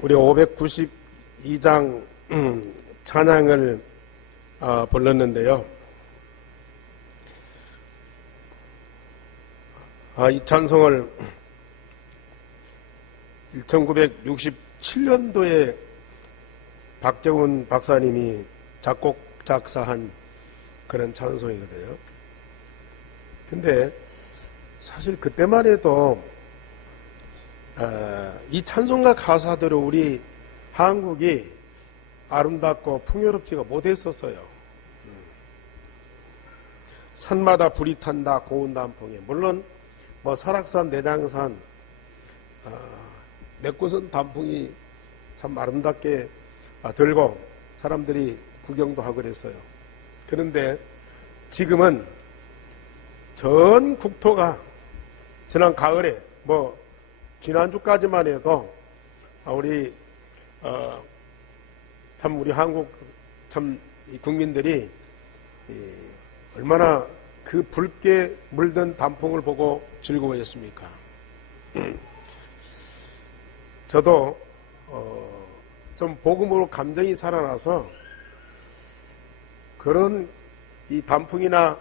우리 592장 찬양을 불렀는데요. 이 찬송을 1967년도에 박재훈 박사님이 작곡 작사한 그런 찬송이거든요. 근데 사실 그때만 해도 이 찬송가 가사대로 우리 한국이 아름답고 풍요롭지가 못했었어요. 산마다 불이 탄다 고운 단풍에, 물론 뭐 설악산, 내장산 몇 곳은 단풍이 참 아름답게 들고 사람들이 구경도 하고 그랬어요. 그런데 지금은 전 국토가 지난 가을에 뭐 지난주까지만 해도 우리 참 우리 한국 참 국민들이 얼마나 그 붉게 물든 단풍을 보고 즐거워했습니까? 저도 좀 복음으로 감정이 살아나서 그런 이 단풍이나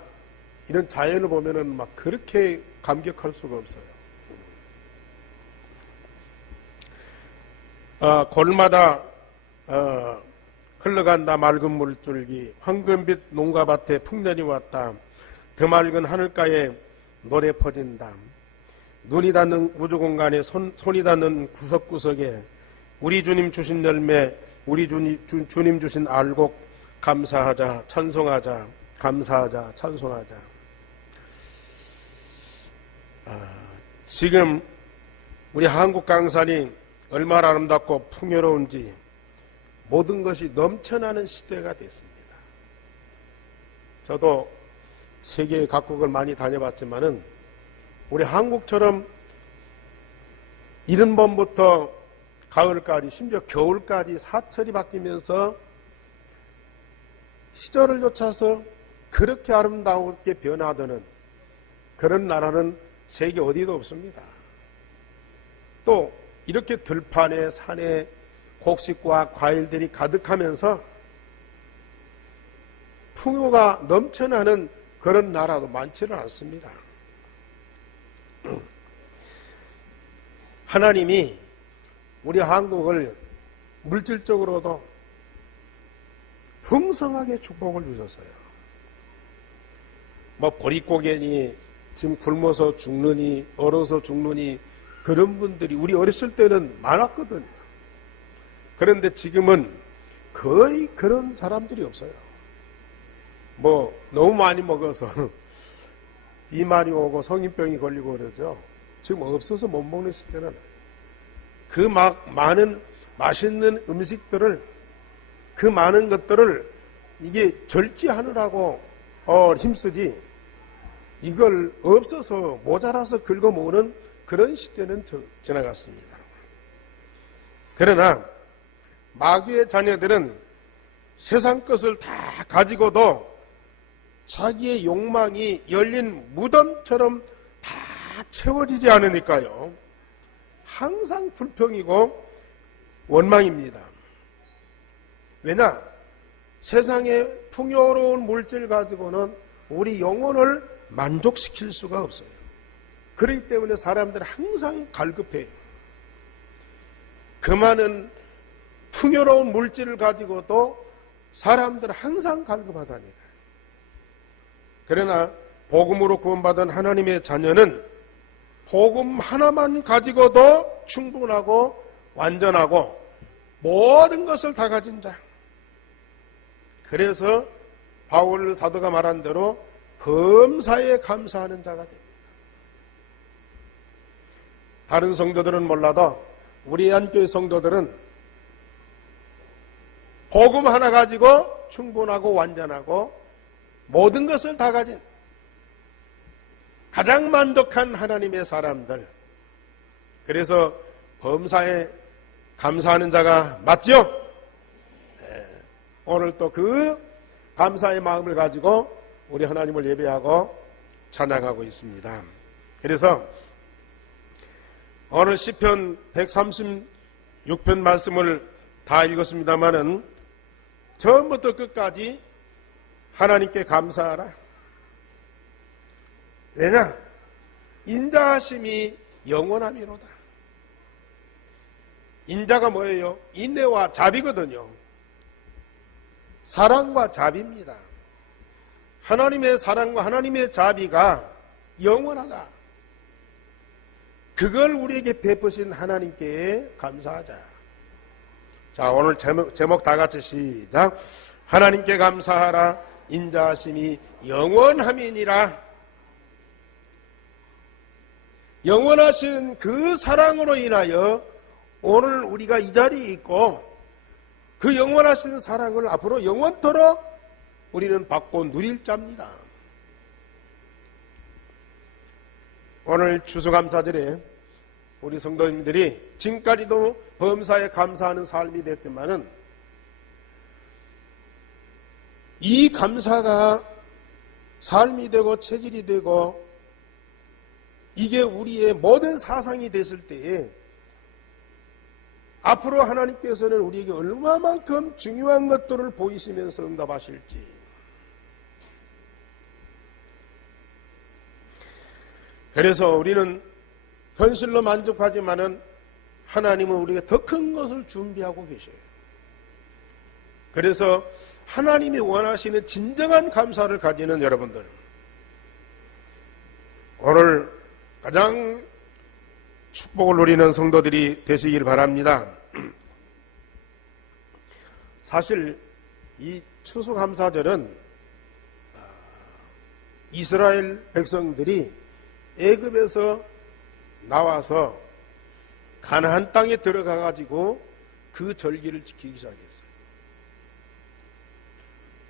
이런 자연을 보면은 막 그렇게 감격할 수가 없어요. 골마다 흘러간다 맑은 물줄기, 황금빛 농가밭에 풍년이 왔다. 드맑은 하늘가에 노래 퍼진다. 눈이 닿는 우주공간에 손이 닿는 구석구석에 우리 주님 주신 열매, 우리 주님 주신 알곡 감사하자, 찬송하자, 감사하자, 찬송하자. 지금 우리 한국 강산이 얼마나 아름답고 풍요로운지 모든 것이 넘쳐나는 시대가 됐습니다. 저도 세계 각국을 많이 다녀봤지만은 우리 한국처럼 이른 봄부터 가을까지, 심지어 겨울까지 사철이 바뀌면서 시절을 쫓아서 그렇게 아름다우게 변화되는 그런 나라는 세계 어디도 없습니다. 또 이렇게 들판에 산에 곡식과 과일들이 가득하면서 풍요가 넘쳐나는 그런 나라도 많지는 않습니다. 하나님이 우리 한국을 물질적으로도 풍성하게 축복을 주셨어요. 뭐 보릿고개니 지금 굶어서 죽느니 얼어서 죽느니 그런 분들이 우리 어렸을 때는 많았거든요. 그런데 지금은 거의 그런 사람들이 없어요. 뭐 너무 많이 먹어서 비만이 오고 성인병이 걸리고 그러죠. 지금 없어서 못 먹는 시대는 그 많은 맛있는 음식들을, 그 많은 것들을 이게 절제하느라고 힘쓰지, 이걸 없어서 모자라서 긁어 모으는 그런 시대는 지나갔습니다. 그러나 마귀의 자녀들은 세상 것을 다 가지고도 자기의 욕망이 열린 무덤처럼 다 채워지지 않으니까요, 항상 불평이고 원망입니다. 왜냐? 세상의 풍요로운 물질 가지고는 우리 영혼을 만족시킬 수가 없어요. 그렇기 때문에 사람들은 항상 갈급해요. 그 많은 풍요로운 물질을 가지고도 사람들은 항상 갈급하다니까요. 그러나 복음으로 구원받은 하나님의 자녀는 복음 하나만 가지고도 충분하고 완전하고 모든 것을 다 가진 자. 그래서 바울 사도가 말한 대로 범사에 감사하는 자가 됩니다. 다른 성도들은 몰라도 우리 안교회 성도들은 복음 하나 가지고 충분하고 완전하고 모든 것을 다 가진 가장 만족한 하나님의 사람들. 그래서 범사에 감사하는 자가 맞죠? 네. 오늘 또 그 감사의 마음을 가지고 우리 하나님을 예배하고 찬양하고 있습니다. 그래서 오늘 시편 136편 말씀을 다 읽었습니다마는 처음부터 끝까지 하나님께 감사하라. 왜냐? 인자하심이 영원함이로다. 인자가 뭐예요? 인내와 자비거든요. 사랑과 자비입니다. 하나님의 사랑과 하나님의 자비가 영원하다. 그걸 우리에게 베푸신 하나님께 감사하자. 자, 오늘 제목 다 같이 시작. 하나님께 감사하라. 인자하심이 영원함이니라. 영원하신 그 사랑으로 인하여 오늘 우리가 이 자리에 있고 그 영원하신 사랑을 앞으로 영원토록 우리는 받고 누릴 자입니다. 오늘 추수감사절에 우리 성도님들이 지금까지도 범사에 감사하는 삶이 됐지만은 이 감사가 삶이 되고 체질이 되고 이게 우리의 모든 사상이 됐을 때에 앞으로 하나님께서는 우리에게 얼마만큼 중요한 것들을 보이시면서 응답하실지. 그래서 우리는 현실로 만족하지만은 하나님은 우리가 더 큰 것을 준비하고 계셔요. 그래서 하나님이 원하시는 진정한 감사를 가지는 여러분들, 오늘 가장 축복을 누리는 성도들이 되시길 바랍니다. 사실 이 추수감사절은 이스라엘 백성들이 애굽에서 나와서 가나안 땅에 들어가 가지고 그 절기를 지키기 시작했어요.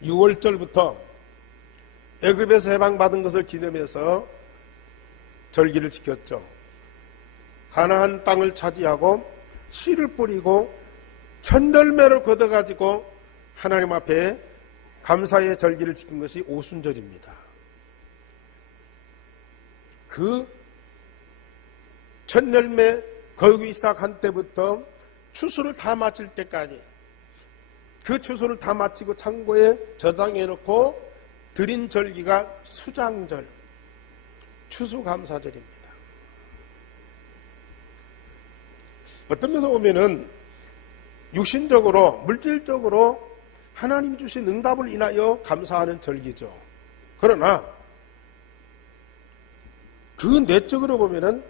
6월절부터 애굽에서 해방받은 것을 기념해서 절기를 지켰죠. 가나안 땅을 차지하고 씨를 뿌리고 천열매를 걷어가지고 하나님 앞에 감사의 절기를 지킨 것이 오순절입니다. 그 천열매 걸기 시작한 때부터 추수를 다 마칠 때까지 그 추수를 다 마치고 창고에 저장해 놓고 드린 절기가 수장절, 추수감사절입니다. 어떤 면에서 보면은 육신적으로 물질적으로 하나님 주신 응답을 인하여 감사하는 절기죠. 그러나 그 내적으로 보면은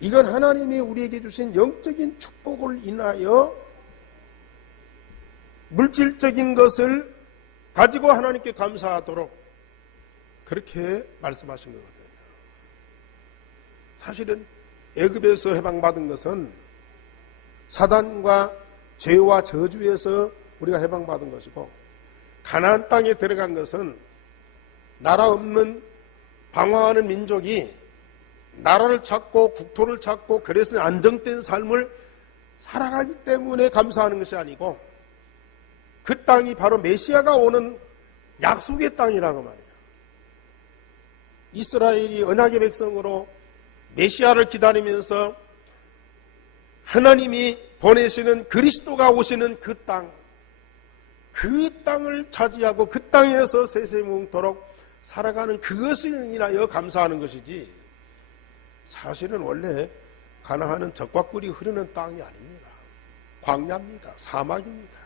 이건 하나님이 우리에게 주신 영적인 축복을 인하여 물질적인 것을 가지고 하나님께 감사하도록 그렇게 말씀하신 거거든요. 사실은 애굽에서 해방받은 것은 사단과 죄와 저주에서 우리가 해방받은 것이고, 가나안 땅에 들어간 것은 나라 없는 방황하는 민족이 나라를 찾고 국토를 찾고 그래서 안정된 삶을 살아가기 때문에 감사하는 것이 아니고, 그 땅이 바로 메시아가 오는 약속의 땅이라고 말이에요. 이스라엘이 언약의 백성으로 메시아를 기다리면서 하나님이 보내시는 그리스도가 오시는 그 땅, 그 땅을 차지하고 그 땅에서 세세무궁토록 살아가는 그것을 인하여 감사하는 것이지, 사실은 원래 가나안은 젖과 꿀이 흐르는 땅이 아닙니다. 광야입니다. 사막입니다.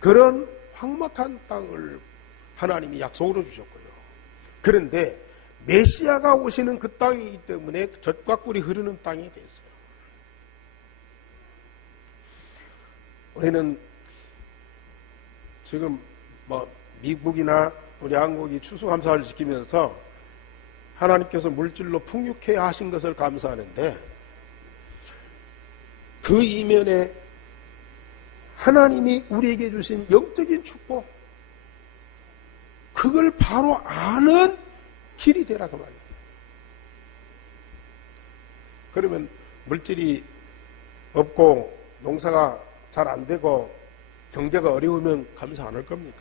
그런 황막한 땅을 하나님이 약속으로 주셨고요. 그런데 메시아가 오시는 그 땅이기 때문에 젖과 꿀이 흐르는 땅이 됐어요. 우리는 지금 미국이나 우리 한국이 추수감사를 지키면서 하나님께서 물질로 풍족해 하신 것을 감사하는데, 그 이면에 하나님이 우리에게 주신 영적인 축복, 그걸 바로 아는 길이 되라고 말이에요. 그러면 물질이 없고 농사가 잘 안 되고 경제가 어려우면 감사 안 할 겁니까?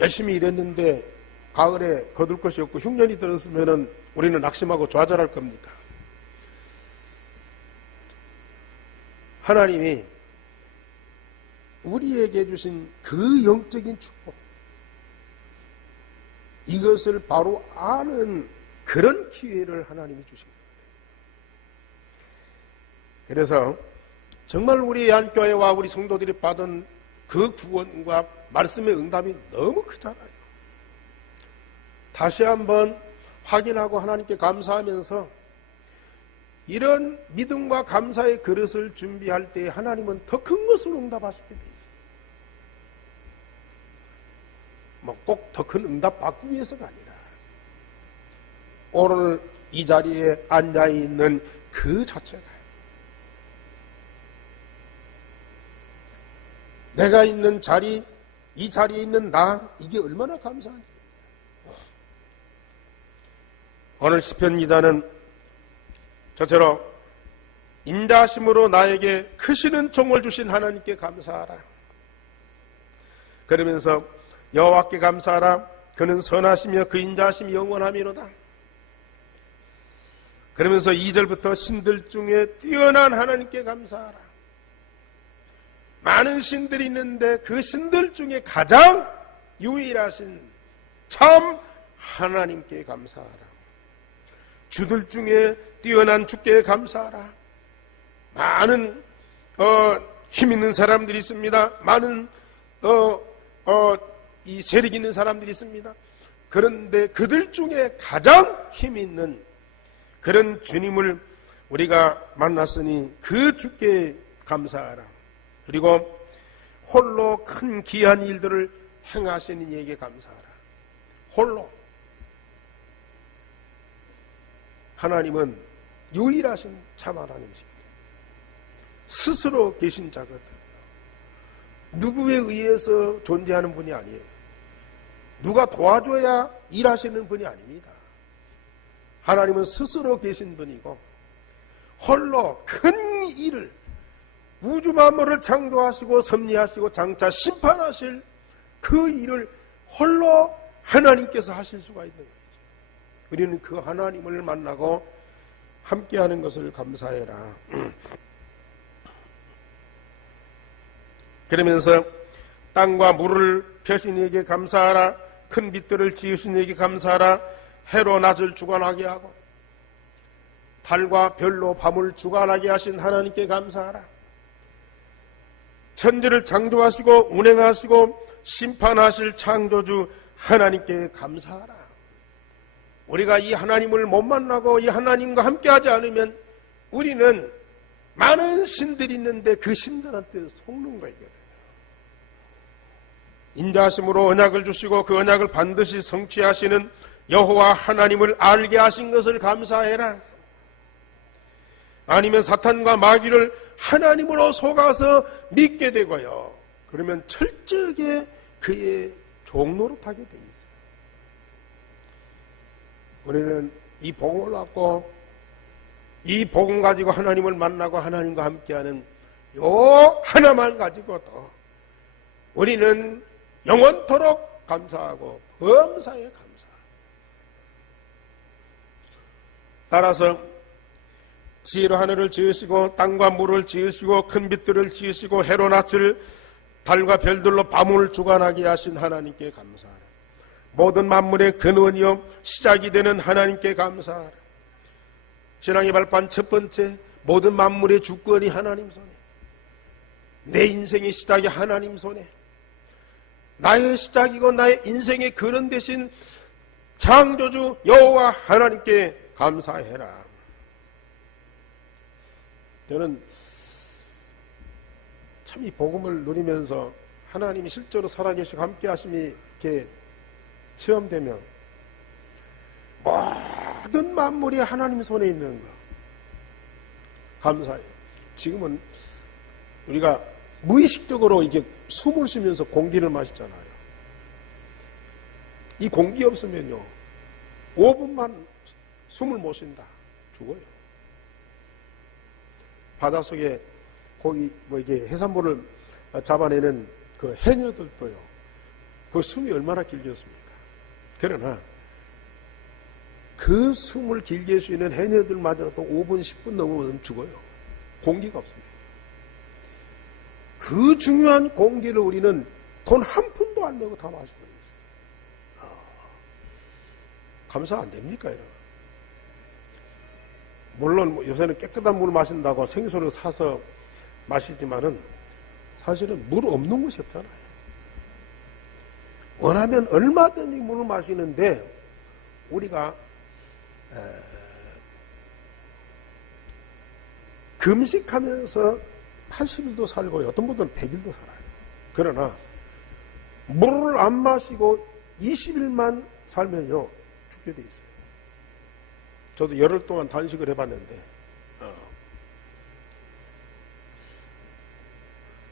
열심히 일했는데 가을에 거둘 것이 없고 흉년이 들었으면 우리는 낙심하고 좌절할 겁니까? 하나님이 우리에게 주신 그 영적인 축복, 이것을 바로 아는 그런 기회를 하나님이 주신 겁니다. 그래서 정말 우리 한교회와 우리 성도들이 받은 그 구원과 말씀의 응답이 너무 크잖아요. 다시 한번 확인하고 하나님께 감사하면서 이런 믿음과 감사의 그릇을 준비할 때 하나님은 더 큰 것으로 응답하시게 되어 있어요. 꼭 더 큰 응답 받기 위해서가 아니라 오늘 이 자리에 앉아있는 그 자체가 내가 있는 자리, 이 자리에 있는 나, 이게 얼마나 감사한 일입니다. 오늘 시편 2단은 저처럼 인자심으로 나에게 크시는 종을 주신 하나님께 감사하라. 그러면서 여호와께 감사하라. 그는 선하시며 그 인자심이 영원하미로다. 그러면서 2절부터 신들 중에 뛰어난 하나님께 감사하라. 많은 신들이 있는데 그 신들 중에 가장 유일하신 참 하나님께 감사하라. 주들 중에 뛰어난 주께 감사하라. 많은 힘 있는 사람들이 있습니다. 많은 이 세력 있는 사람들이 있습니다. 그런데 그들 중에 가장 힘 있는 그런 주님을 우리가 만났으니 그 주께 감사하라. 그리고 홀로 큰 귀한 일들을 행하시는 이에게 감사하라. 홀로. 하나님은 유일하신 참 하나님이십니다. 스스로 계신 자거든요. 누구에 의해서 존재하는 분이 아니에요. 누가 도와줘야 일하시는 분이 아닙니다. 하나님은 스스로 계신 분이고 홀로 큰 일을 우주 만물을 창조하시고 섭리하시고 장차 심판하실 그 일을 홀로 하나님께서 하실 수가 있는 거죠. 우리는 그 하나님을 만나고 함께하는 것을 감사해라. 그러면서 땅과 물을 펴신 이에게 감사하라. 큰 빛들을 지으신 이에게 감사하라. 해로 낮을 주관하게 하고 달과 별로 밤을 주관하게 하신 하나님께 감사하라. 천지를 창조하시고 운행하시고 심판하실 창조주 하나님께 감사하라. 우리가 이 하나님을 못 만나고 이 하나님과 함께하지 않으면 우리는 많은 신들이 있는데 그 신들한테 속는 거거든요. 인자하심으로 언약을 주시고 그 언약을 반드시 성취하시는 여호와 하나님을 알게 하신 것을 감사해라. 아니면 사탄과 마귀를 하나님으로 속아서 믿게 되고요. 그러면 철저하게 그의 종노릇하게 돼 있어요. 우리는 이 복음을 갖고 이 복음 가지고 하나님을 만나고 하나님과 함께하는 요 하나만 가지고도 우리는 영원토록 감사하고 범사에 감사하고 따라서 지혜로 하늘을 지으시고 땅과 물을 지으시고 큰 빛들을 지으시고 해로 낯을 달과 별들로 밤을 주관하게 하신 하나님께 감사하라. 모든 만물의 근원이요 시작이 되는 하나님께 감사하라. 신앙의 발판 첫 번째, 모든 만물의 주권이 하나님 손에, 내 인생의 시작이 하나님 손에, 나의 시작이고 나의 인생의 근원 되신 창조주 여호와 하나님께 감사해라. 저는 참 이 복음을 누리면서 하나님이 실제로 살아계시고 함께 하심이 이렇게 체험되면 모든 만물이 하나님 손에 있는 거 감사해요. 지금은 우리가 무의식적으로 이게 숨을 쉬면서 공기를 마시잖아요. 이 공기 없으면요 5분만 숨을 못 쉰다. 죽어요. 바닷속에 고기 이게 해산물을 잡아내는 그 해녀들도요. 그 숨이 얼마나 길겠습니까? 그러나 그 숨을 길게 쉬는 해녀들마저도 5분, 10분 넘으면 죽어요. 공기가 없습니다. 그 중요한 공기를 우리는 돈 한 푼도 안 내고 다 마시고 있어요. 감사 안 됩니까? 이런. 물론 요새는 깨끗한 물을 마신다고 생수를 사서 마시지만은 사실은 물 없는 곳이 없잖아요. 원하면 얼마든지 물을 마시는데 우리가 금식하면서 80일도 살고 어떤 분들은 100일도 살아요. 그러나 물을 안 마시고 20일만 살면요 죽게 돼 있어요. 저도 열흘 동안 단식을 해봤는데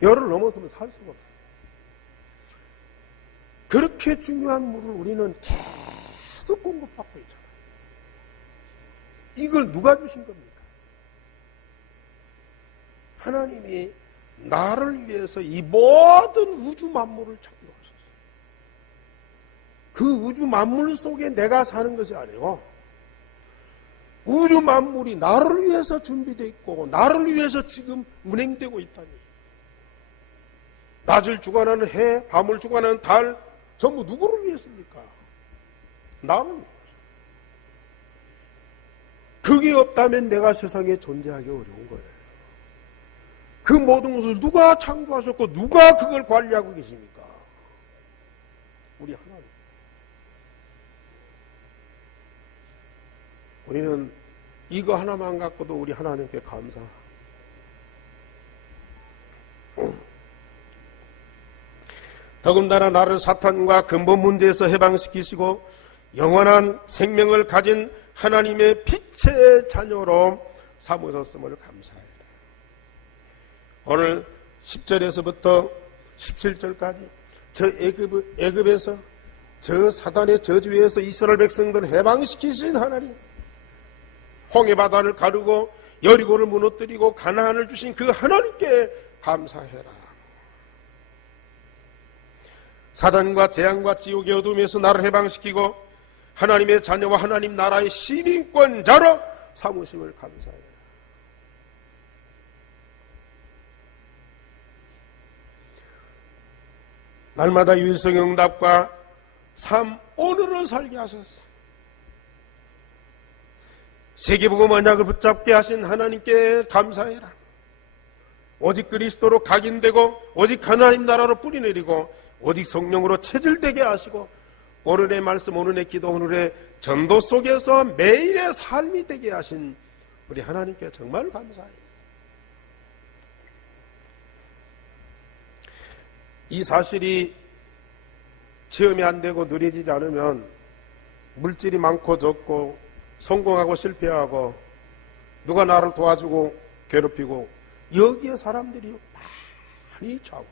열흘 넘어서면 살 수가 없어요. 그렇게 중요한 물을 우리는 계속 공급받고 있잖아요. 이걸 누가 주신 겁니까? 하나님이 나를 위해서 이 모든 우주 만물을 창조하셨어요. 그 우주 만물 속에 내가 사는 것이 아니고 우주 만물이 나를 위해서 준비되어 있고 나를 위해서 지금 운행되고 있다니. 낮을 주관하는 해, 밤을 주관하는 달 전부 누구를 위해서입니까? 나를 위해서. 그게 없다면 내가 세상에 존재하기 어려운 거예요. 그 모든 것을 누가 창조하셨고 누가 그걸 관리하고 계십니까? 우리 하나님. 우리는 이거 하나만 갖고도 우리 하나님께 감사. 더군다나 나를 사탄과 근본 문제에서 해방시키시고 영원한 생명을 가진 하나님의 빛의 자녀로 삼으셨음을 감사해라. 오늘 10절에서부터 17절까지 저 애굽에서 저 사단의 저주에서 이스라엘 백성들을 해방시키신 하나님, 홍해 바다를 가르고 여리고를 무너뜨리고 가나안을 주신 그 하나님께 감사해라. 사단과 재앙과 지옥의 어둠에서 나를 해방시키고 하나님의 자녀와 하나님 나라의 시민권자로 삼으심을 감사해라. 날마다 유일성의 응답과 삶 오늘을 살게 하셨어. 세계복음 언약을 붙잡게 하신 하나님께 감사해라. 오직 그리스도로 각인되고 오직 하나님 나라로 뿌리내리고 오직 성령으로 체질되게 하시고 오늘의 말씀, 오늘의 기도, 오늘의 전도 속에서 매일의 삶이 되게 하신 우리 하나님께 정말 감사해요. 이 사실이 체험이 안 되고 누려지지 않으면 물질이 많고 적고 성공하고 실패하고 누가 나를 도와주고 괴롭히고 여기에 사람들이 많이 좌우돼요.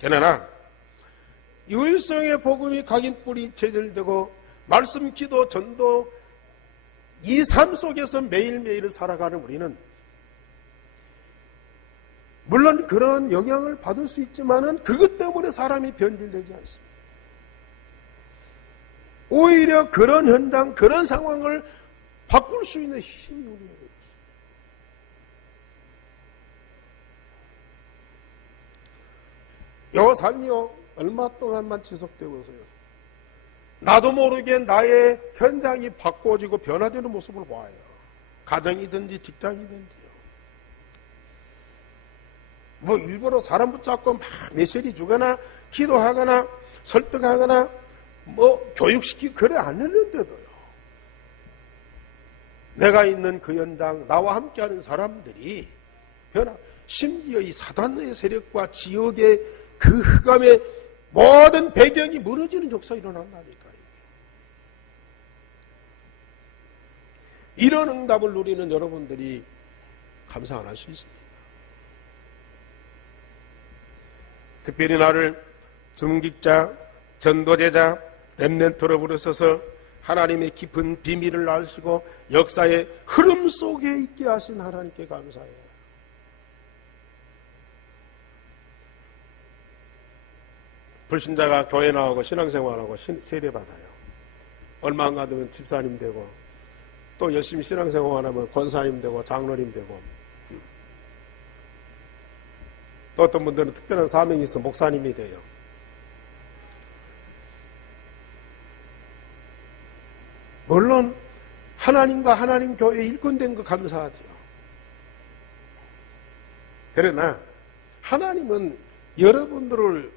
그러나 유일성의 복음이 각인 뿌리 체질되고 말씀, 기도, 전도 이 삶 속에서 매일매일 살아가는 우리는 물론 그런 영향을 받을 수 있지만은 그것 때문에 사람이 변질되지 않습니다. 오히려 그런 현장, 그런 상황을 바꿀 수 있는 힘이 우리에게 있어요. 요 삶이요 얼마 동안만 지속되고 있어요. 나도 모르게 나의 현장이 바꿔지고 변화되는 모습을 봐요. 가정이든지 직장이든지요. 뭐 일부러 사람 붙잡고 막 메시지 주거나 기도하거나 설득하거나 뭐 교육시키고 그래 안 했는데도요. 내가 있는 그 현장, 나와 함께하는 사람들이 변화, 심지어 이 사단의 세력과 지역의 그 흑암의 모든 배경이 무너지는 역사가 일어난다니까요. 이런 응답을 누리는 여러분들이 감사 안 할 수 있습니다. 특별히 나를 중직자, 전도제자, 렘넌트로 부르셔서 하나님의 깊은 비밀을 아시고 역사의 흐름 속에 있게 하신 하나님께 감사해요. 불신자가 교회 나오고 신앙생활하고 세례받아요. 얼마 안 가면 집사님 되고 또 열심히 신앙생활하면 권사님 되고 장로님 되고 또 어떤 분들은 특별한 사명이 있어 목사님이 돼요. 물론 하나님과 하나님 교회에 일꾼된 거 감사하죠. 그러나 하나님은 여러분들을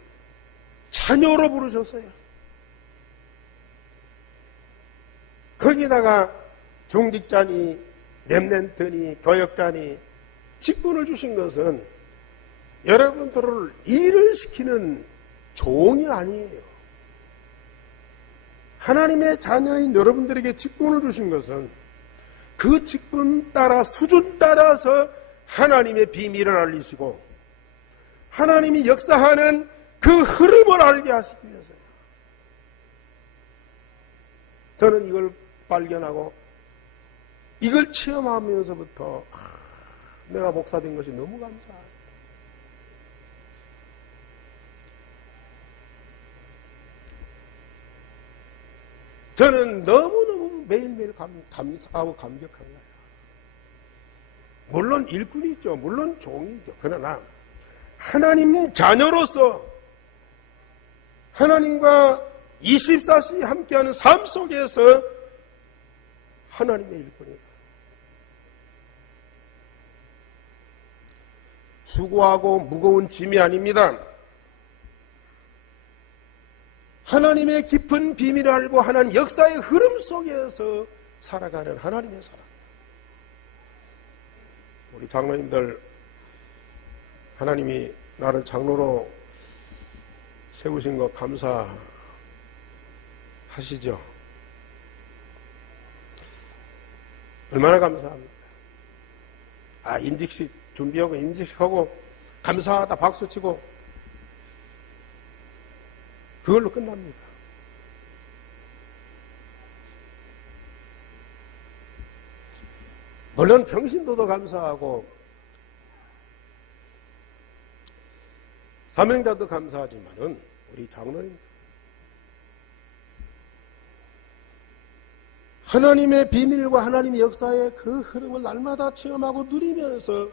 자녀로 부르셨어요. 거기다가 중직자니 렘넌트니 교역자니 직분을 주신 것은 여러분들을 일을 시키는 종이 아니에요. 하나님의 자녀인 여러분들에게 직분을 주신 것은 그 직분 따라 수준 따라서 하나님의 비밀을 알리시고 하나님이 역사하는 그 흐름을 알게 하시기 위해서요. 저는 이걸 발견하고 이걸 체험하면서부터 내가 목사된 것이 너무 감사해요. 저는 너무너무 매일매일 감사하고 감격한 거예요. 물론 일꾼이죠. 물론 종이죠. 그러나 하나님 자녀로서 하나님과 24시 함께하는 삶 속에서 하나님의 일꾼이다. 수고하고 무거운 짐이 아닙니다. 하나님의 깊은 비밀을 알고 하나님 역사의 흐름 속에서 살아가는 하나님의 사람. 우리 장로님들 하나님이 나를 장로로 세우신 거 감사하시죠? 얼마나 감사합니까? 임직식 준비하고 임직식하고 감사하다 박수치고 그걸로 끝납니다. 물론 평신도도 감사하고 사명자도 감사하지만은 우리 장로님 하나님의 비밀과 하나님의 역사의 그 흐름을 날마다 체험하고 누리면서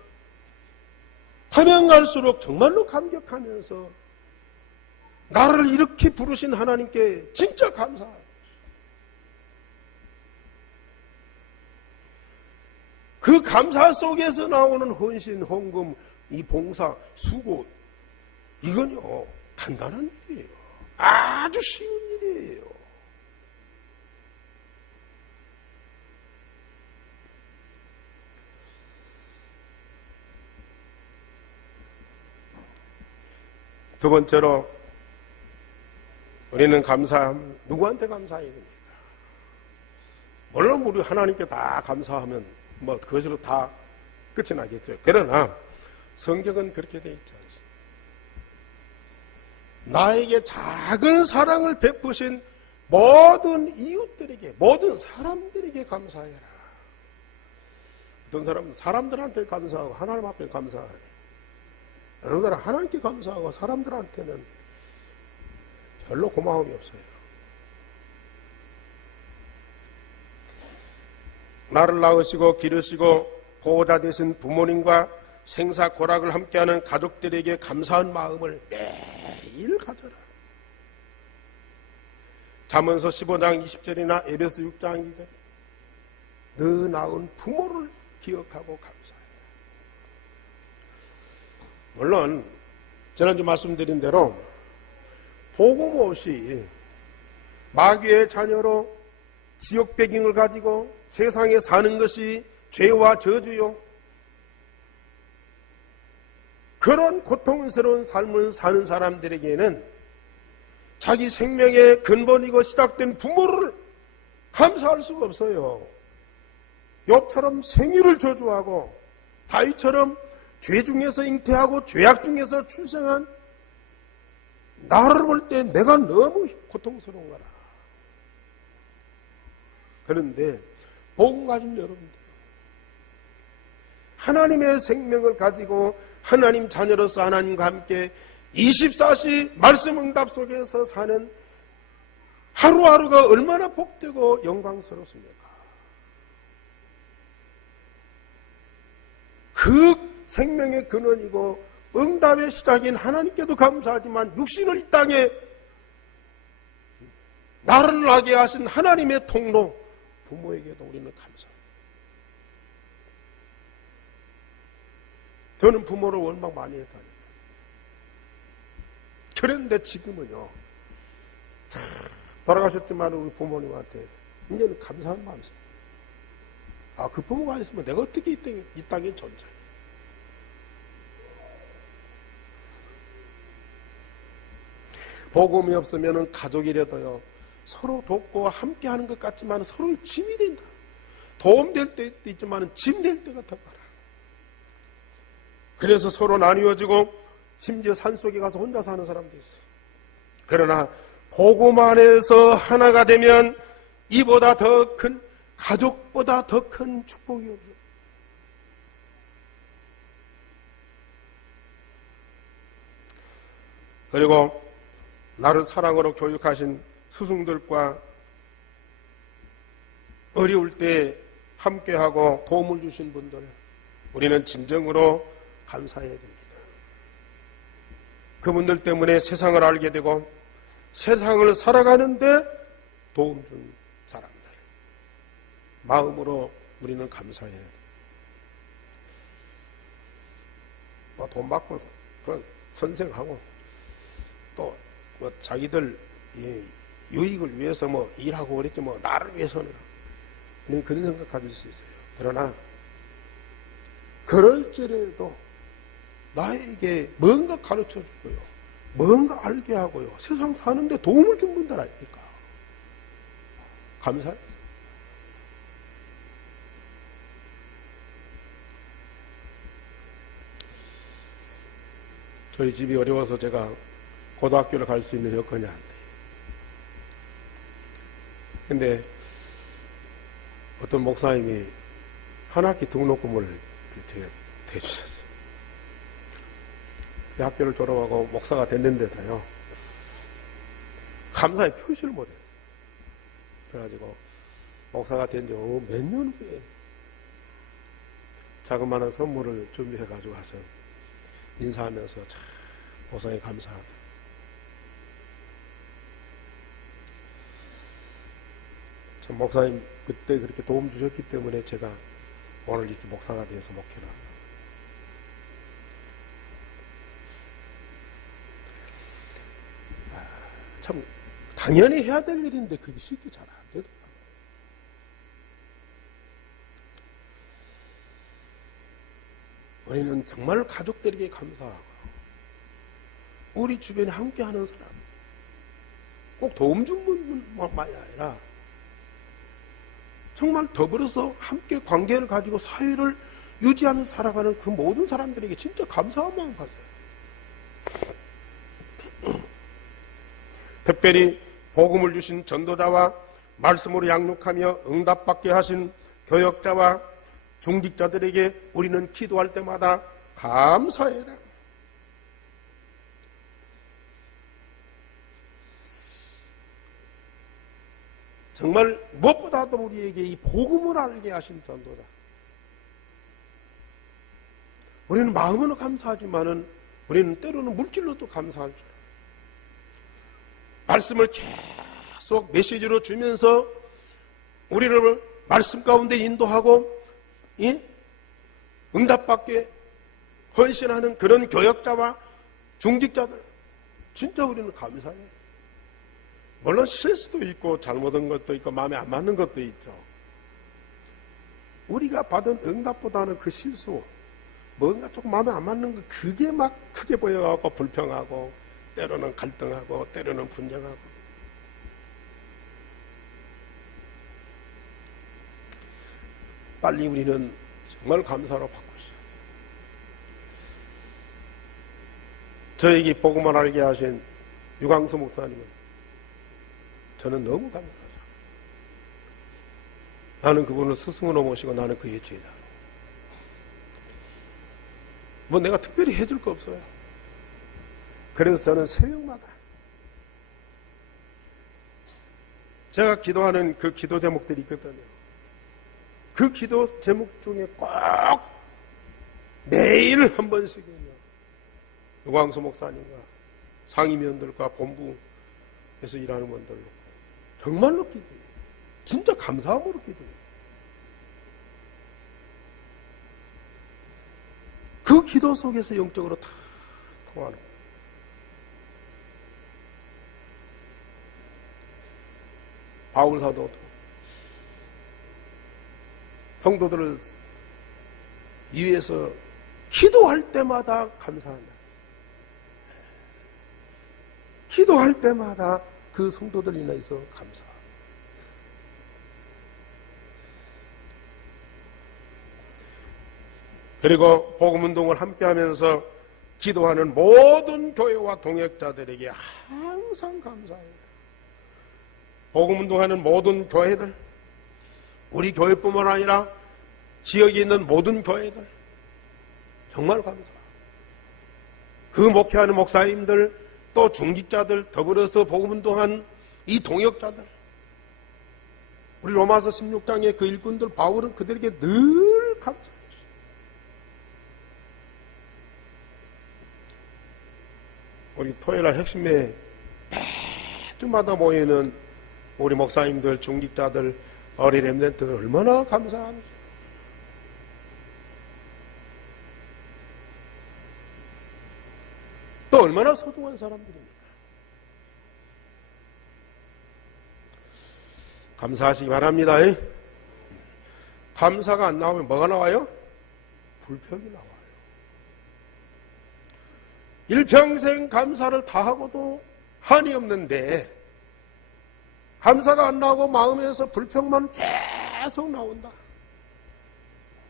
가면 갈수록 정말로 감격하면서 나를 이렇게 부르신 하나님께 진짜 감사해요. 그 감사 속에서 나오는 헌신, 헌금, 이 봉사, 수고 이건요 간단한 일이에요. 아주 쉬운 일이에요. 두 번째로 우리는 누구한테 감사해야 됩니까? 물론 우리 하나님께 다 감사하면 그것으로 다 끝이 나겠죠. 그러나 성경은 그렇게 되어 있지 않습니다. 나에게 작은 사랑을 베푸신 모든 이웃들에게, 모든 사람들에게 감사해라. 어떤 사람은 사람들한테 감사하고 하나님 앞에 감사하네. 여러분들은 하나님께 감사하고 사람들한테는 별로 고마움이 없어요. 나를 낳으시고 기르시고 보호자 되신 부모님과 생사고락을 함께하는 가족들에게 감사한 마음을 매일 가져라. 잠언서 15장 20절이나 에베소 6장 2절 너 낳은 부모를 기억하고 감사해. 물론 지난주 말씀드린 대로 복음 없이 마귀의 자녀로 지옥 배경을 가지고 세상에 사는 것이 죄와 저주요. 그런 고통스러운 삶을 사는 사람들에게는 자기 생명의 근본이고 시작된 부모를 감사할 수가 없어요. 욥처럼 생유를 저주하고 다윗처럼 죄 중에서 잉태하고 죄악 중에서 출생한 나를 볼 때 내가 너무 고통스러운 거라. 그런데 복음 가진 여러분들, 하나님의 생명을 가지고 하나님 자녀로서 하나님과 함께 24시 말씀 응답 속에서 사는 하루하루가 얼마나 복되고 영광스럽습니까? 그 생명의 근원이고 응답의 시작인 하나님께도 감사하지만 육신을 이 땅에 나를 나게 하신 하나님의 통로 부모에게도 우리는 감사합니다. 저는 부모를 원망 많이 했다니까. 그런데 지금은요, 돌아가셨지만 우리 부모님한테 이제는 감사한 마음이 있어요. 아, 그 부모가 있으면 내가 어떻게 이 땅에 존재해. 복음이 없으면 가족이라도요, 서로 돕고 함께 하는 것 같지만 서로의 짐이 된다. 도움될 때도 있지만 짐될 때가 더 많아. 그래서 서로 나뉘어지고 심지어 산속에 가서 혼자 사는 사람도 있어요. 그러나 복음 안에서 하나가 되면 이보다 더 큰, 가족보다 더 큰 축복이 없어요. 그리고 나를 사랑으로 교육하신 스승들과 어려울 때 함께하고 도움을 주신 분들, 우리는 진정으로 감사해야 됩니다. 그분들 때문에 세상을 알게 되고 세상을 살아가는데 도움 준 사람들, 마음으로 우리는 감사해야 돼요. 돈 받고 선생하고 또 자기들 유익을 위해서 일하고 그랬지 나를 위해서는 그런 생각 가질 수 있어요. 그러나 그럴지라도 나에게 뭔가 가르쳐 주고요, 뭔가 알게 하고요, 세상 사는데 도움을 준 분들 아닙니까? 감사해요. 저희 집이 어려워서 제가 고등학교를 갈 수 있는 여건이 안 돼요. 근데 어떤 목사님이 한 학기 등록금을 대주셨어요. 그 학교를 졸업하고 목사가 됐는데도요, 감사의 표시를 못했어요. 그래가지고 목사가 된 지 몇 년 후에 자그마한 선물을 준비해가지고 와서 인사하면서 참 목사님 감사하다. 목사님 그때 그렇게 도움 주셨기 때문에 제가 오늘 이렇게 목사가 돼서 목회를 합니다. 참 당연히 해야 될 일인데 그게 쉽게 잘 안 되더라고요. 우리는 정말 가족들에게 감사하고 우리 주변에 함께하는 사람, 꼭 도움 준 분만이 아니라 정말 더불어서 함께 관계를 가지고 사회를 유지하면서 살아가는 그 모든 사람들에게 진짜 감사한 마음 가져요. 특별히 복음을 주신 전도자와 말씀으로 양육하며 응답받게 하신 교역자와 중직자들에게 우리는 기도할 때마다 감사해라. 정말 무엇보다도 우리에게 이 복음을 알게 하신 전도자. 우리는 마음으로 감사하지만은 우리는 때로는 물질로도 감사할 줄 알아요. 말씀을 계속 메시지로 주면서 우리를 말씀 가운데 인도하고 응답받게 헌신하는 그런 교역자와 중직자들, 진짜 우리는 감사해요. 물론 실수도 있고 잘못한 것도 있고 마음에 안 맞는 것도 있죠. 우리가 받은 응답보다는 그 실수, 뭔가 조금 마음에 안 맞는 거, 그게 막 크게 보여갖고 불평하고 때로는 갈등하고 때로는 분쟁하고. 빨리 우리는 정말 감사로 바꾸시오. 저에게 복음을 알게 하신 유광수 목사님은 저는 너무 감사하죠. 나는 그분을 스승으로 모시고 나는 그의 제자. 내가 특별히 해줄 거 없어요. 그래서 저는 새벽마다 제가 기도하는 그 기도 제목들이 있거든요. 그 기도 제목 중에 꼭 매일 한 번씩은요, 유광수 목사님과 상임위원들과 본부에서 일하는 분들로 정말로 기도해요. 진짜 감사함으로 기도해요. 그 기도 속에서 영적으로 다 통하는 거예요. 바울 사도도 성도들을 위해서 기도할 때마다 감사한다. 기도할 때마다 그 성도들 인해서 감사. 그리고 복음운동을 함께하면서 기도하는 모든 교회와 동역자들에게 항상 감사해요. 복음운동하는 모든 교회들, 우리 교회뿐만 아니라 지역에 있는 모든 교회들 정말 감사해요. 그 목회하는 목사님들, 또 중직자들, 더불어서 복음운동한 이 동역자들, 우리 로마서 16장의 그 일꾼들 바울은 그들에게 늘 감사해요. 우리 토요일날 핵심에 매주마다 모이는 우리 목사님들, 중직자들, 어린 렘넌트들 얼마나 감사합니까? 또 얼마나 소중한 사람들입니까? 감사하시기 바랍니다. 감사가 안 나오면 뭐가 나와요? 불평이 나와요. 일평생 감사를 다 하고도 한이 없는데 감사가 안 나오고 마음에서 불평만 계속 나온다.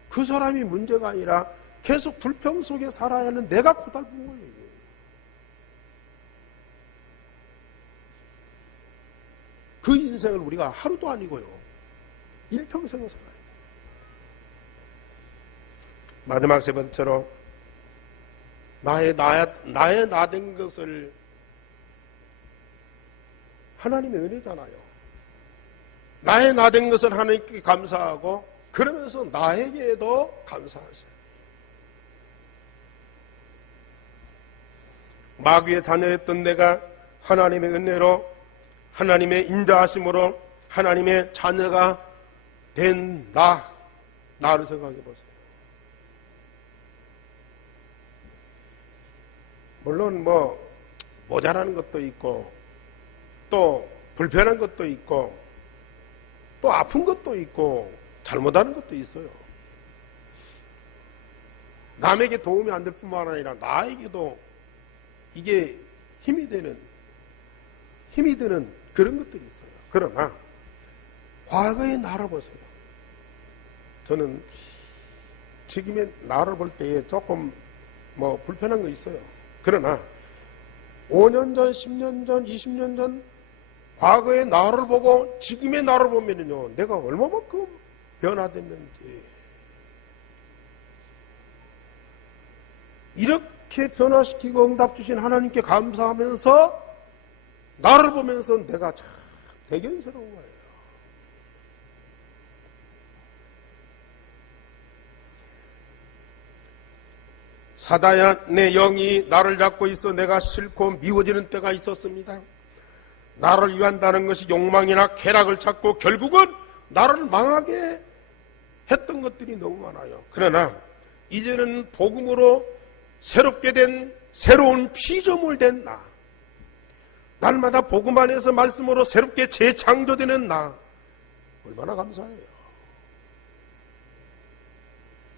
그 사람이 문제가 아니라 계속 불평 속에 살아야 하는 내가 고달픈 거예요. 그 인생을 우리가 하루도 아니고요, 일평생을 살아야 돼요. 마지막 세 번째로 나의 나 된 것을, 하나님의 은혜잖아요. 나의 나 된 것을 하나님께 감사하고 그러면서 나에게도 감사하세요. 마귀의 자녀였던 내가 하나님의 은혜로, 하나님의 인자하심으로 하나님의 자녀가 된 나를 생각해 보세요. 물론 모자라는 것도 있고 또 불편한 것도 있고 또 아픈 것도 있고 잘못하는 것도 있어요. 남에게 도움이 안 될 뿐만 아니라 나에게도 이게 힘이 드는 그런 것들이 있어요. 그러나 과거의 나를 보세요. 저는 지금의 나를 볼 때에 조금 불편한 거 있어요. 그러나 5년 전, 10년 전, 20년 전 과거의 나를 보고 지금의 나를 보면요, 내가 얼마만큼 변화됐는지, 이렇게 변화시키고 응답 주신 하나님께 감사하면서 나를 보면서 내가 참 대견스러운 거예요. 사단의 영이 나를 잡고 있어 내가 싫고 미워지는 때가 있었습니다. 나를 위한다는 것이 욕망이나 쾌락을 찾고 결국은 나를 망하게 했던 것들이 너무 많아요. 그러나 이제는 복음으로 새롭게 된 새로운 피조물 된 나, 날마다 복음 안에서 말씀으로 새롭게 재창조되는 나, 얼마나 감사해요.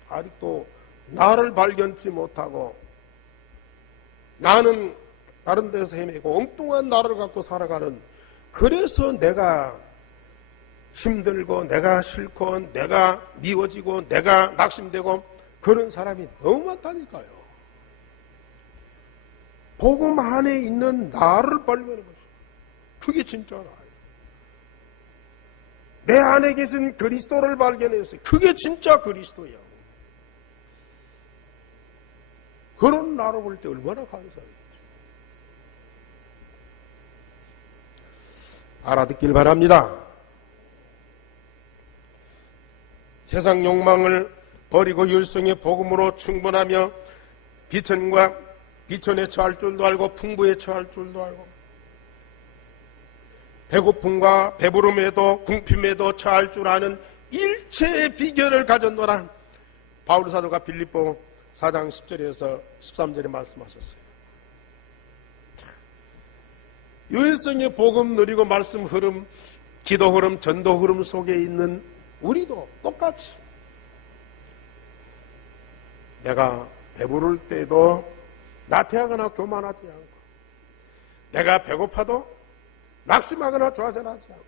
아직도 나를 발견치 못하고 나는 다른 데서 헤매고 엉뚱한 나를 갖고 살아가는, 그래서 내가 힘들고 내가 싫고 내가 미워지고 내가 낙심되고 그런 사람이 너무 많다니까요. 복음 안에 있는 나를 발견해 보시오. 그게 진짜 나예요. 내 안에 계신 그리스도를 발견했어요. 그게 진짜 그리스도예요. 그런 나를 볼 때 얼마나 감사해요. 알아듣길 바랍니다. 세상 욕망을 버리고 율성의 복음으로 충분하며 비천에 처할 줄도 알고 풍부에 처할 줄도 알고 배고픔과 배부름에도 궁핍에도 처할 줄 아는 일체의 비결을 가졌노라. 바울 사도가 빌립보 4장 10절에서 13절에 말씀하셨어요. 율성의 복음 누리고 말씀 흐름, 기도 흐름, 전도 흐름 속에 있는 우리도 똑같이 내가 배부를 때도 나태하거나 교만하지 않고, 내가 배고파도 낙심하거나 좌절하지 않고,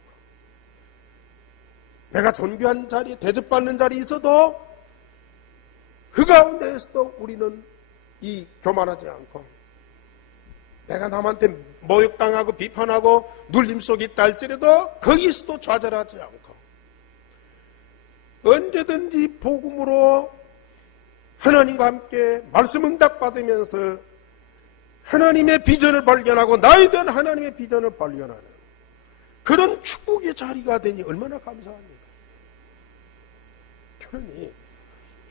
내가 존귀한 자리, 대접받는 자리 있어도 그 가운데에서도 우리는 이 교만하지 않고, 내가 남한테 모욕당하고 비판하고 눌림 속에 있다 할지라도 거기서도 좌절하지 않고, 언제든지 복음으로 하나님과 함께 말씀 응답받으면서 하나님의 비전을 발견하고 나에 대한 하나님의 비전을 발견하는 그런 축복의 자리가 되니 얼마나 감사합니까? 그러니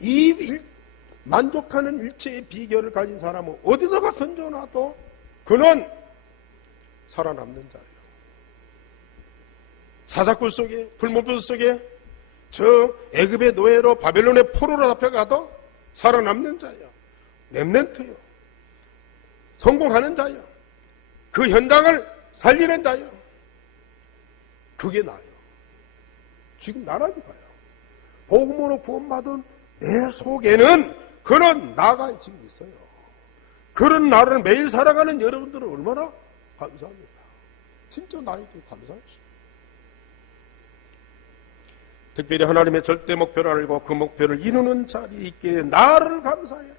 이 만족하는 일체의 비결을 가진 사람은 어디다가 던져놔도 그는 살아남는 자예요. 사자굴 속에, 불못불 속에, 저 애굽의 노예로 바벨론의 포로로 잡혀가도 살아남는 자예요. 렘넌트요. 성공하는 자예요. 그 현장을 살리는 자예요. 그게 나예요. 지금 나라니까요. 복음으로 구원받은 내 속에는 그런 나가 지금 있어요. 그런 나를 매일 살아가는 여러분들은 얼마나 감사합니까? 진짜 나에게 감사하십시오. 특별히 하나님의 절대 목표를 알고 그 목표를 이루는 자리에 있기에 나를 감사해라.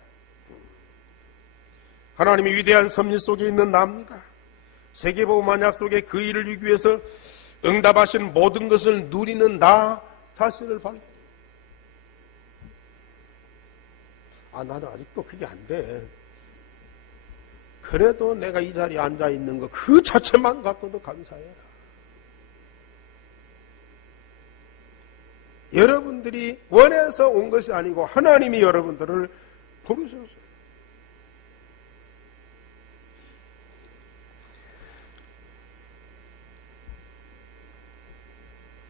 하나님의 위대한 섭리 속에 있는 나입니다. 세계보험 만약 속에 그 일을 이루기 위해서 응답하신 모든 것을 누리는 나 자신을 발견해요. 나는 아직도 그게 안 돼. 그래도 내가 이 자리에 앉아있는 거 그 자체만 갖고도 감사해라. 여러분들이 원해서 온 것이 아니고 하나님이 여러분들을 부르셨어요.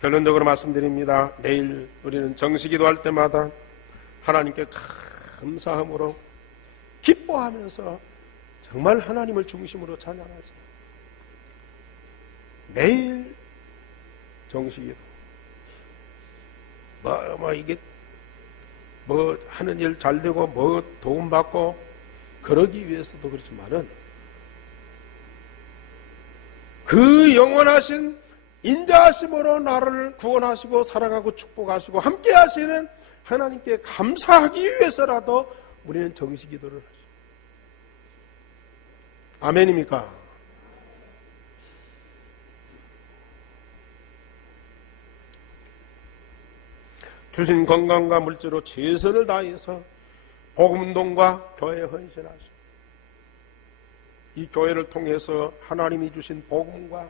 결론적으로 말씀드립니다. 내일 우리는 정식기도 할 때마다 하나님께 감사함으로 기뻐하면서 정말 하나님을 중심으로 찬양하죠. 매일 정식기도 이게 하는 일 잘 되고 도움 받고 그러기 위해서도 그렇지만은 그 영원하신 인자하심으로 나를 구원하시고 사랑하고 축복하시고 함께 하시는 하나님께 감사하기 위해서라도 우리는 정식기도를 하죠. 아멘입니까? 주신 건강과 물질로 최선을 다해서 복음운동과 교회에 헌신하시고 이 교회를 통해서 하나님이 주신 복음과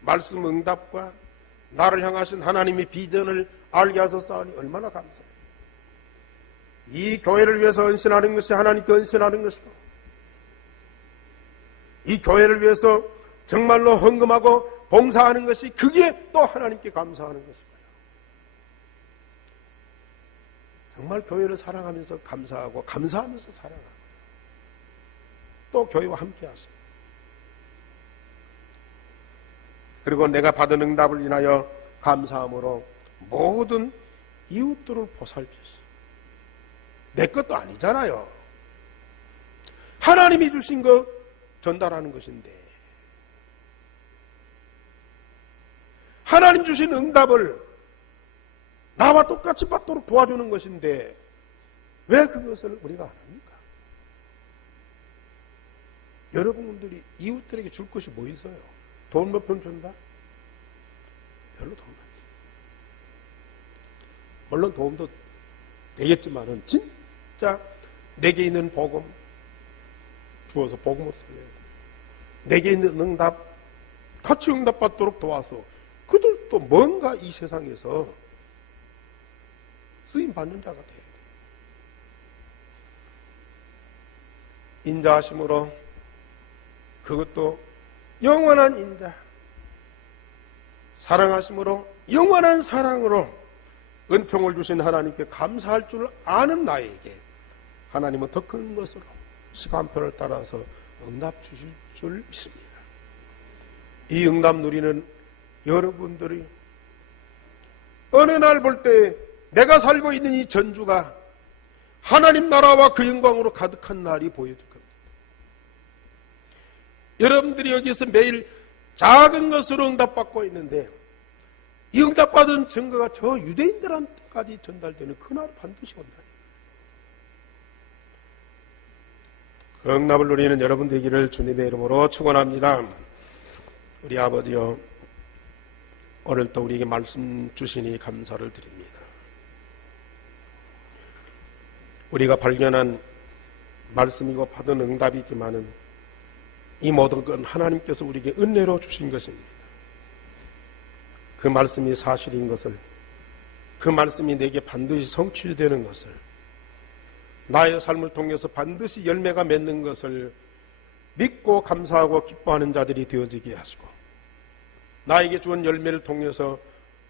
말씀 응답과 나를 향하신 하나님의 비전을 알게 하셨사오니 얼마나 감사해요. 이 교회를 위해서 헌신하는 것이 하나님께 헌신하는 것이고 이 교회를 위해서 정말로 헌금하고 봉사하는 것이 그게 또 하나님께 감사하는 것이고요. 정말 교회를 사랑하면서 감사하고 감사하면서 사랑하고 또 교회와 함께 하십니다. 그리고 내가 받은 응답을 인하여 감사함으로 모든 이웃들을 보살폈어요. 내 것도 아니잖아요. 하나님이 주신 거 전달하는 것인데 하나님 주신 응답을 나와 똑같이 받도록 도와주는 것인데 왜 그것을 우리가 안 합니까? 여러분들이 이웃들에게 줄 것이 뭐 있어요? 돈 몇 푼 준다? 별로 도움 안 돼요. 물론 도움도 되겠지만은 진짜 내게 있는 복음 주어서 복음을 살려야 돼요. 내게 있는 응답 같이 응답받도록 도와서 그들도 뭔가 이 세상에서 쓰임받는 자가 돼야 돼요. 인자하심으로, 그것도 영원한 인자, 사랑하심으로, 영원한 사랑으로 은총을 주신 하나님께 감사할 줄 아는 나에게 하나님은 더 큰 것으로 시간표를 따라서 응답 주실 줄 믿습니다. 이 응답 누리는 여러분들이 어느 날 볼 때 내가 살고 있는 이 전주가 하나님 나라와 그 영광으로 가득한 날이 보여질 겁니다. 여러분들이 여기서 매일 작은 것으로 응답받고 있는데 이 응답받은 증거가 저 유대인들한테까지 전달되는 그날 반드시 온다. 그 응답을 누리는 여러분 되기를 주님의 이름으로 축원합니다. 우리 아버지여, 오늘도 우리에게 말씀 주시니 감사를 드립니다. 우리가 발견한 말씀이고 받은 응답이지만은 이 모든 건 하나님께서 우리에게 은혜로 주신 것입니다. 그 말씀이 사실인 것을, 그 말씀이 내게 반드시 성취되는 것을, 나의 삶을 통해서 반드시 열매가 맺는 것을 믿고 감사하고 기뻐하는 자들이 되어지게 하시고, 나에게 주은 열매를 통해서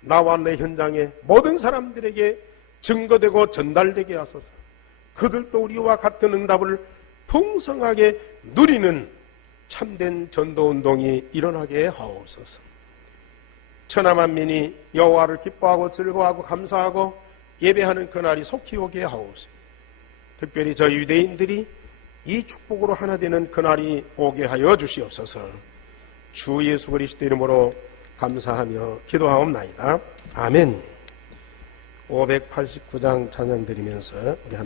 나와 내 현장에 모든 사람들에게 증거되고 전달되게 하소서. 그들도 우리와 같은 응답을 풍성하게 누리는 참된 전도운동이 일어나게 하옵소서. 천하만민이 여호와를 기뻐하고 즐거워하고 감사하고 예배하는 그날이 속히 오게 하옵소서. 특별히 저희 유대인들이 이 축복으로 하나 되는 그날이 오게 하여 주시옵소서. 주 예수 그리스도 이름으로 감사하며 기도하옵나이다. 아멘. 589장 찬양 드리면서 우리